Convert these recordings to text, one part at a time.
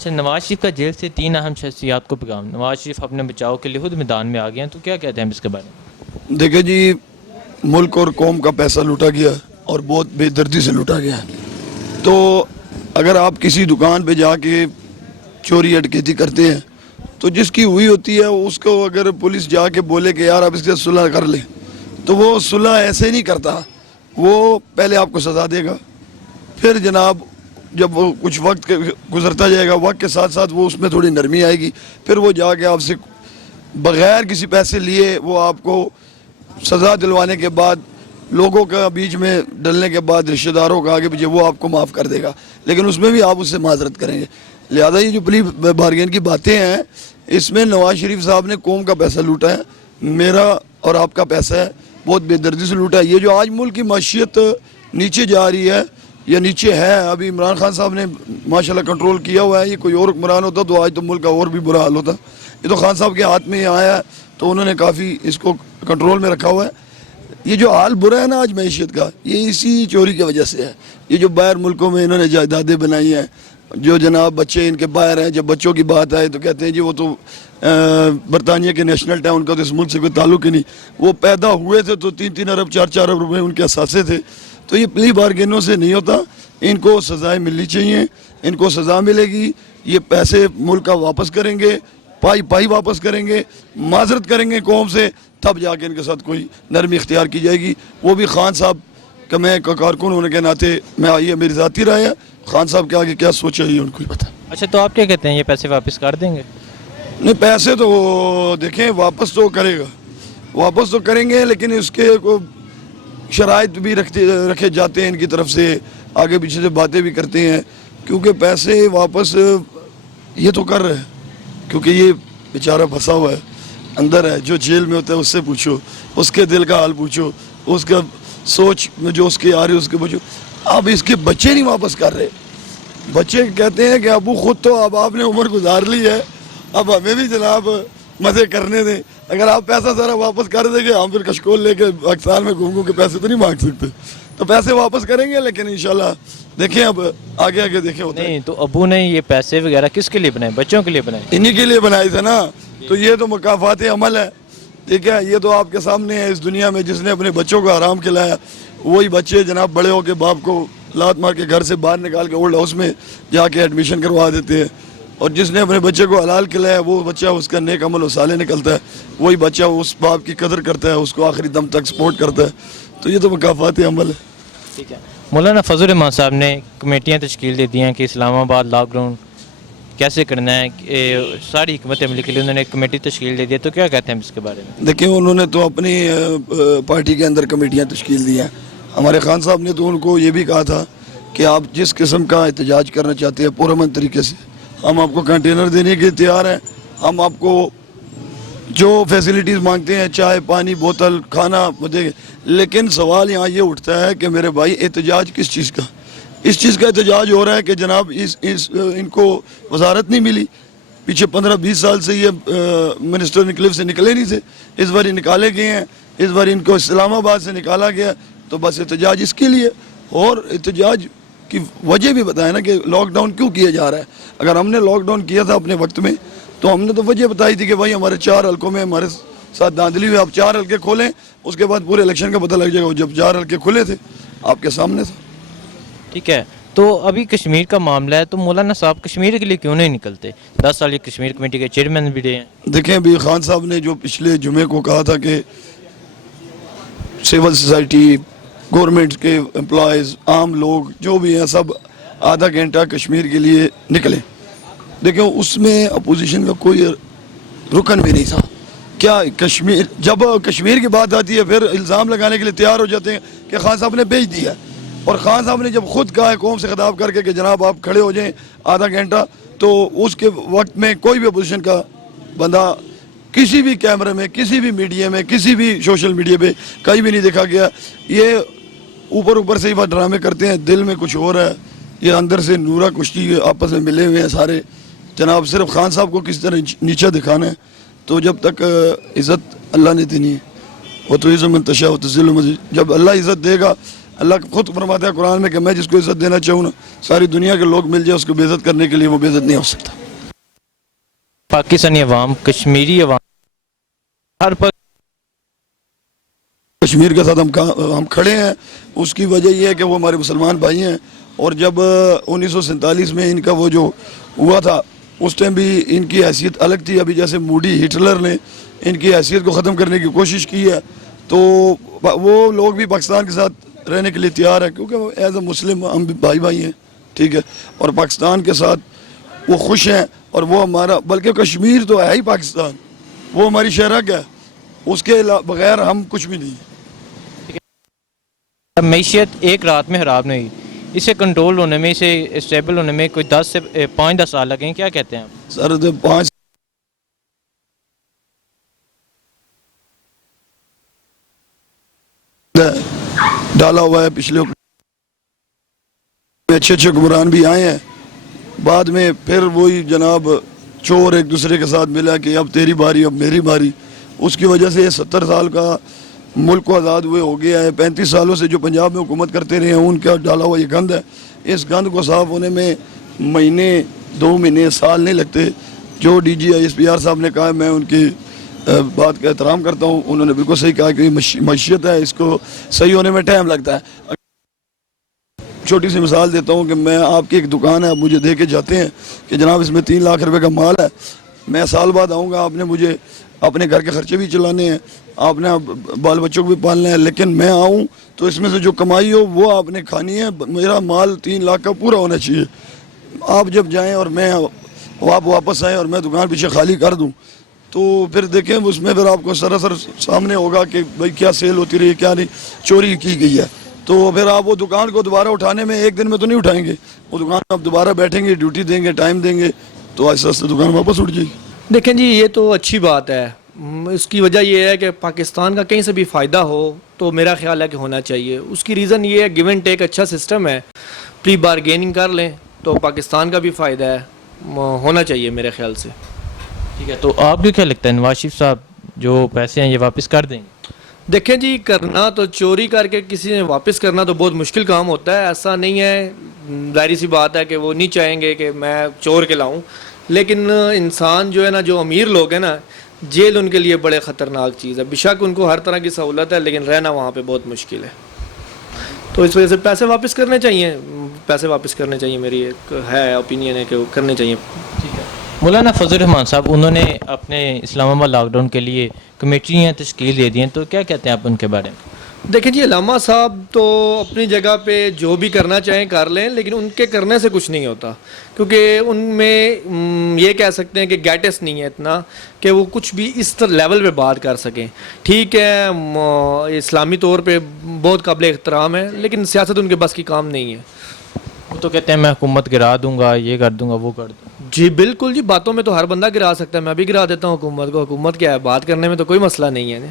اچھا، نواز شریف کا جیل سے 3 اہم شخصیات کو پیغام، نواز شریف اپنے بچاؤ کے لیے خود میدان میں آ گئے ہیں، تو کیا کہتے ہیں اس کے بارے میں؟ دیکھیں جی، ملک اور قوم کا پیسہ لوٹا گیا اور بہت بے دردی سے لوٹا گیا. تو اگر آپ کسی دکان پہ جا کے چوری ڈکیتی کرتے ہیں تو جس کی ہوئی ہوتی ہے اس کو اگر پولیس جا کے بولے کہ یار آپ اس کے صلح کر لیں تو وہ صلح ایسے نہیں کرتا. وہ پہلے آپ کو سزا دے گا، پھر جناب جب وہ کچھ وقت گزرتا جائے گا، وقت کے ساتھ ساتھ وہ اس میں تھوڑی نرمی آئے گی، پھر وہ جا کے آپ سے بغیر کسی پیسے لیے وہ آپ کو سزا دلوانے کے بعد، لوگوں کا بیچ میں ڈلنے کے بعد، رشتہ داروں کا آگے پیچھے، وہ آپ کو معاف کر دے گا، لیکن اس میں بھی آپ اس سے معذرت کریں گے. لہذا یہ جو پلی بارگین کی باتیں ہیں، اس میں نواز شریف صاحب نے قوم کا پیسہ لوٹا ہے، میرا اور آپ کا پیسہ ہے، بہت بے دردی سے لوٹا ہے. یہ جو آج ملک کی معیشت نیچے جا رہی ہے یا نیچے ہے، ابھی عمران خان صاحب نے ماشاءاللہ کنٹرول کیا ہوا ہے. یہ کوئی اور حکمران ہوتا تو آج تو ملک کا اور بھی برا حال ہوتا. یہ تو خان صاحب کے ہاتھ میں آیا ہے تو انہوں نے کافی اس کو کنٹرول میں رکھا ہوا ہے. یہ جو حال برا ہے نا آج معیشت کا، یہ اسی چوری کی وجہ سے ہے. یہ جو باہر ملکوں میں انہوں نے جائیدادیں بنائی ہیں، جو جناب بچے ان کے باہر ہیں، جب بچوں کی بات آئے تو کہتے ہیں جی وہ تو برطانیہ کے نیشنل ٹاؤن کا تو اس ملک سے کوئی تعلق ہی نہیں. وہ پیدا ہوئے تھے تو 3-3 ارب 4-4 ارب روپے ان کے اثاثے تھے. تو یہ پلی بارگینوں سے نہیں ہوتا، ان کو سزائیں ملنی چاہیے، ان کو سزا ملے گی. یہ پیسے ملک کا واپس کریں گے، پائی واپس کریں گے، معذرت کریں گے قوم سے، تب جا کے ان کے ساتھ کوئی نرمی اختیار کی جائے گی. وہ بھی خان صاحب کا میں کارکن ہونے کے ناطے میں آئیے میری ذاتی رائے ہے، خان صاحب کے آگے کیا سوچ ہے یہ ان کو ہی پتہ. اچھا، تو آپ کیا کہتے ہیں، یہ پیسے واپس کر دیں گے؟ نہیں، پیسے تو دیکھیں واپس تو کرے گا، واپس تو کریں گے، لیکن اس کے شرائط بھی رکھے جاتے ہیں ان کی طرف سے، آگے پیچھے سے باتیں بھی کرتے ہیں، کیونکہ پیسے واپس یہ تو کر رہے ہیں، کیونکہ یہ بیچارہ پھنسا ہوا ہے، اندر ہے. جو جیل میں ہوتا ہے اس سے پوچھو، اس کے دل کا حال پوچھو، اس کا سوچ میں جو اس کے آ رہی ہے اس کے پوچھو. اب اس کے بچے نہیں واپس کر رہے. بچے کہتے ہیں کہ ابو خود تو اب آپ نے عمر گزار لی ہے، اب ہمیں بھی جناب مزے کرنے دیں. اگر آپ پیسہ سارا واپس کر دیں گے، ہم پھر کشکول لے کے پاکستان میں گھوم کے پیسے تو نہیں مانگ سکتے. تو پیسے واپس کریں گے، لیکن انشاءاللہ دیکھیں اب آگے دیکھیں ہوتا ہے. نہیں تو ابو نے یہ پیسے وغیرہ کس کے لیے بنائے؟ بچوں کے لیے بنائے؟ انہی کے لیے بنائے تھے نا. تو یہ تو مکافات عمل ہے، ٹھیک ہے. یہ تو آپ کے سامنے ہے. اس دنیا میں جس نے اپنے بچوں کو حرام کھلایا، وہی بچے جناب بڑے ہو کے باپ کو لات مار کے گھر سے باہر نکال کے اولڈ ہاؤس میں جا کے ایڈمیشن کروا دیتے ہیں. اور جس نے اپنے بچے کو حلال کھلایا، وہ بچہ اس کا نیک عمل و صالح نکلتا ہے، وہی بچہ اس باپ کی قدر کرتا ہے، اس کو آخری دم تک سپورٹ کرتا ہے. تو یہ تو مکافات عمل ہے. ٹھیک ہے. مولانا فضل الرحمان صاحب نے کمیٹیاں تشکیل دے دی ہیں کہ اسلام آباد لاک ڈاؤن کیسے کرنا ہے، ساری حکمت عملی کے لیے انہوں نے ایک کمیٹی تشکیل دے دی ہے، تو کیا کہتے ہیں اس کے بارے میں؟ دیکھیں انہوں نے تو اپنی پارٹی کے اندر کمیٹیاں تشکیل دی ہیں. ہمارے خان صاحب نے تو ان کو یہ بھی کہا تھا کہ آپ جس قسم کا احتجاج کرنا چاہتے ہیں پرامن طریقے سے، ہم آپ کو کنٹینر دینے کے تیار ہیں. ہم آپ کو جو فیسلٹیز مانگتے ہیں، چائے پانی بوتل کھانا دیں گے. لیکن سوال یہاں یہ اٹھتا ہے کہ میرے بھائی احتجاج کس چیز کا؟ اس چیز کا احتجاج ہو رہا ہے کہ جناب ان کو وزارت نہیں ملی. پیچھے 15-20 سال سے یہ منسٹر نکلے سے نکلے نہیں تھے، اس بار نکالے گئے ہیں، اس بار ان کو اسلام آباد سے نکالا گیا. تو بس احتجاج اس کے لیے، اور احتجاج کی وجہ بھی بتائیں نا کہ لاک ڈاؤن کیوں کیا جا رہا ہے. اگر ہم نے لاک ڈاؤن کیا تھا اپنے وقت میں تو ہم نے تو وجہ بتائی تھی کہ بھائی ہمارے 4 حلقوں میں ہمارے ساتھ دھاندلی ہوئی، آپ 4 حلقے کھولیں، اس کے بعد پورے الیکشن کا پتہ لگ جائے گا. جب 4 حلقے کھلے تھے آپ کے سامنے تھا. ٹھیک ہے. تو ابھی کشمیر کا معاملہ ہے، تو مولانا صاحب کشمیر کے لیے کیوں نہیں نکلتے؟ 10 سال یہ کشمیر کمیٹی کے چیئرمین بھی رہے ہیں. دیکھیں ابھی خان صاحب نے جو پچھلے جمعے کو کہا تھا کہ سول سوسائٹی، گورنمنٹ کے امپلائیز، عام لوگ جو بھی ہیں سب آدھا گھنٹہ کشمیر کے لیے نکلیں. دیکھیں اس میں اپوزیشن کا کوئی رکن بھی نہیں تھا. کیا کشمیر، جب کشمیر کی بات آتی ہے پھر الزام لگانے کے لیے تیار ہو جاتے ہیں کہ خان صاحب نے بھیج دیا. اور خان صاحب نے جب خود کہا ہے قوم سے خطاب کر کے کہ جناب آپ کھڑے ہو جائیں آدھا گھنٹہ، تو اس کے وقت میں کوئی بھی اپوزیشن کا بندہ کسی بھی کیمرے میں، کسی بھی میڈیا میں، کسی بھی سوشل میڈیا پہ کہیں بھی نہیں دیکھا گیا. یہ اوپر سے ہی بات ڈرامے کرتے ہیں، دل میں کچھ اور ہے. یہ اندر سے نورا کشتی آپس میں ملے ہوئے ہیں سارے. جناب صرف خان صاحب کو کس طرح نیچا دکھانا ہے. تو جب تک عزت اللہ نے دینی ہے، وہ تو عزت منتشا، وہ تو ذل، جب اللہ عزت دے گا، اللہ خود فرماتا ہے قرآن میں کہ میں جس کو عزت دینا چاہوں نا ساری دنیا کے لوگ مل جائے اس کو بے عزت کرنے کے لیے وہ بے عزت نہیں ہو سکتا. پاکستانی عوام کشمیری عوام ہر پر کشمیر کے ساتھ ہم کھڑے ہیں. اس کی وجہ یہ ہے کہ وہ ہمارے مسلمان بھائی ہیں, اور جب 1947 میں ان کا وہ جو ہوا تھا اس ٹائم بھی ان کی حیثیت الگ تھی. ابھی جیسے موڈی ہٹلر نے ان کی حیثیت کو ختم کرنے کی کوشش کی ہے تو وہ لوگ بھی پاکستان کے ساتھ رہنے کے لیے تیار ہے, کیونکہ ایز اے مسلم ہم بھی بھائی بھائی ہیں, ٹھیک ہے, اور پاکستان کے ساتھ وہ خوش ہیں. اور وہ ہمارا بلکہ کشمیر تو ہے ہی پاکستان, وہ ہماری شہرک ہے, اس کے بغیر ہم کچھ بھی نہیں. معیشت ایک رات میں خراب نہیں ہوئی, اسے کنٹرول ہونے میں, اسے اسٹیبل ہونے میں کوئی 10 سے 5-10 سال لگے ہیں, کیا کہتے ہیں آپ؟ سر 5 ڈالا ہوا ہے, پچھلے اچھے حکمران بھی آئے ہیں, بعد میں پھر وہی جناب چور ایک دوسرے کے ساتھ ملا کہ اب تیری باری اب میری باری. اس کی وجہ سے یہ 70 سال کا ملک کو آزاد ہوئے ہو گیا ہے. 35 سالوں سے جو پنجاب میں حکومت کرتے رہے ہیں ان کا ڈالا ہوا یہ گند ہے. اس گند کو صاف ہونے میں مہینے 2 مہینے سال نہیں لگتے. جو D G I S P R صاحب نے کہا میں ان کی بات کا احترام کرتا ہوں, انہوں نے بالکل صحیح کہا کہ یہ معیشت ہے, اس کو صحیح ہونے میں ٹائم لگتا ہے. چھوٹی سی مثال دیتا ہوں کہ میں آپ کی ایک دکان ہے, آپ مجھے دے کے جاتے ہیں کہ جناب اس میں 3 لاکھ روپے کا مال ہے, میں سال بعد آؤں گا, آپ نے مجھے اپنے گھر کے خرچے بھی چلانے ہیں, آپ نے بال بچوں کو بھی پالنا ہے, لیکن میں آؤں تو اس میں سے جو کمائی ہو وہ آپ نے کھانی ہے, میرا مال 3 لاکھ کا پورا ہونا چاہیے. آپ جب جائیں اور میں آپ واپس آئیں اور میں دکان پیچھے خالی کر دوں تو پھر دیکھیں اس میں پھر آپ کو سراسر سامنے ہوگا کہ بھائی کیا سیل ہوتی رہی, کیا نہیں, چوری کی گئی ہے. تو پھر آپ وہ دکان کو دوبارہ اٹھانے میں ایک دن میں تو نہیں اٹھائیں گے, وہ دکان میں آپ دوبارہ بیٹھیں گے, ڈیوٹی دیں گے, ٹائم دیں گے, تو آہستہ آہستہ دکان واپس اٹھ جائے گی. دیکھیں جی یہ تو اچھی بات ہے. اس کی وجہ یہ ہے کہ پاکستان کا کہیں سے بھی فائدہ ہو تو میرا خیال ہے کہ ہونا چاہیے. اس کی ریزن یہ ہے گیو اینڈ ٹیک اچھا سسٹم ہے, پری بارگیننگ کر لیں تو پاکستان کا بھی فائدہ ہے, ہونا چاہیے میرے خیال سے. ٹھیک ہے, تو آپ کو کیا لگتا ہے نواز شریف صاحب جو پیسے ہیں یہ واپس کر دیں گے؟ دیکھیں جی کرنا تو چوری کر کے کسی نے واپس کرنا تو بہت مشکل کام ہوتا ہے, ایسا نہیں ہے, ظاہری سی بات ہے کہ وہ نہیں چاہیں گے کہ میں چور کے لاؤں, لیکن انسان جو ہے نا, جو امیر لوگ ہیں نا, جیل ان کے لیے بڑے خطرناک چیز ہے. بیشک ان کو ہر طرح کی سہولت ہے لیکن رہنا وہاں پہ بہت مشکل ہے, تو اس وجہ سے پیسے واپس کرنے چاہیے, پیسے واپس کرنے چاہیے, میری ایک ہے اوپینین ہے کہ وہ کرنے چاہیے. ٹھیک ہے. مولانا فضل الرحمان صاحب انہوں نے اپنے اسلام آباد لاک ڈاؤن کے لیے کمیٹیاں تشکیل دے دی ہیں, تو کیا کہتے ہیں آپ ان کے بارے میں؟ دیکھیں جی علامہ صاحب تو اپنی جگہ پہ جو بھی کرنا چاہیں کر لیں, لیکن ان کے کرنے سے کچھ نہیں ہوتا, کیونکہ ان میں یہ کہہ سکتے ہیں کہ گیٹس نہیں ہے اتنا کہ وہ کچھ بھی اس لیول پہ بات کر سکیں. ٹھیک ہے اسلامی طور پہ بہت قابل احترام ہے, لیکن سیاست ان کے بس کی کام نہیں ہے. وہ تو کہتے ہیں میں حکومت گرا دوں گا, یہ کر دوں گا, وہ کر دوں گا. جی بالکل جی, باتوں میں تو ہر بندہ گرا سکتا ہے, میں بھی گرا دیتا ہوں حکومت کو. حکومت کیا ہے, بات کرنے میں تو کوئی مسئلہ نہیں ہے.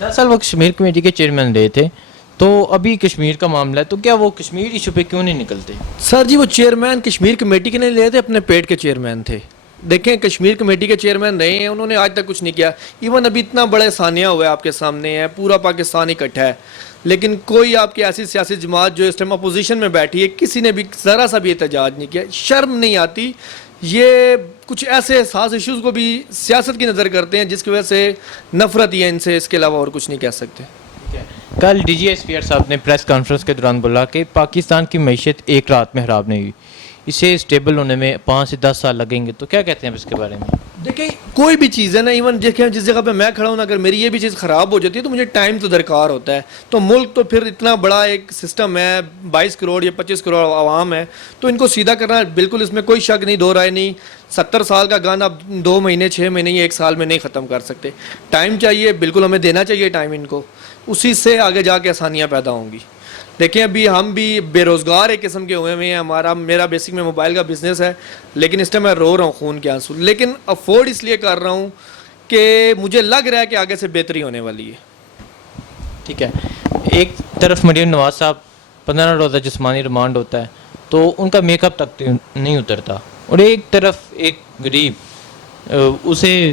10 سال وہ کشمیر کمیٹی کے چیئرمین رہے تھے, تو ابھی کشمیر کا معاملہ ہے, تو کیا وہ کشمیر ایشو پہ کیوں نہیں نکلتے؟ سر جی وہ چیئرمین کشمیر کمیٹی کے نہیں لے تھے, اپنے پیٹ کے چیئرمین تھے. دیکھیں کشمیر کمیٹی کے چیئرمین رہے ہیں, انہوں نے آج تک کچھ نہیں کیا. ایون ابھی اتنا بڑے ثانیہ ہوا ہے آپ کے سامنے ہے, پورا پاکستان اکٹھا ہے, لیکن کوئی آپ کی ایسی سیاسی جماعت جو اس ٹائم اپوزیشن میں بیٹھی ہے کسی نے بھی ذرا سا بھی احتجاج نہیں کیا. شرم نہیں آتی؟ یہ کچھ ایسے حساس ایشوز کو بھی سیاست کی نظر کرتے ہیں جس کی وجہ سے نفرت ہی ہے ان سے, اس کے علاوہ اور کچھ نہیں کہہ سکتے. کل D G S P R صاحب نے پریس کانفرنس کے دوران بولا کہ پاکستان کی معیشت ایک رات میں خراب نہیں ہوئی, اسے اسٹیبل ہونے میں 5 سے 10 سال لگیں گے, تو کیا کہتے ہیں اس کے بارے میں؟ دیکھیں کوئی بھی چیز ہے نا, ایون دیکھیں جس جگہ پہ میں کھڑا ہوں نا, اگر میری یہ بھی چیز خراب ہو جاتی ہے تو مجھے ٹائم تو درکار ہوتا ہے. تو ملک تو پھر اتنا بڑا ایک سسٹم ہے, 22 کروڑ یا 25 کروڑ عوام ہے, تو ان کو سیدھا کرنا بالکل اس میں کوئی شک نہیں, دو رائے نہیں. 70 سال کا گانا اب 2 مہینے 6 مہینے یا 1 سال میں نہیں ختم کر سکتے. ٹائم چاہیے, بالکل ہمیں دینا چاہیے ٹائم ان کو, اسی سے آگے جا کے آسانیاں پیدا ہوں گی. دیکھیں ابھی ہم بھی بے روزگار ایک قسم کے ہوئے ہیں, میرا بیسک میں موبائل کا بزنس ہے, لیکن اس ٹائم میں رو رہا ہوں خون کے آنسو, لیکن افورڈ اس لیے کر رہا ہوں کہ مجھے لگ رہا ہے کہ آگے سے بہتری ہونے والی ہے. ٹھیک ہے. ایک طرف مریم نواز صاحب 15 روزہ جسمانی ریمانڈ ہوتا ہے تو ان کا میک اپ تک نہیں اترتا, اور ایک طرف ایک غریب اسے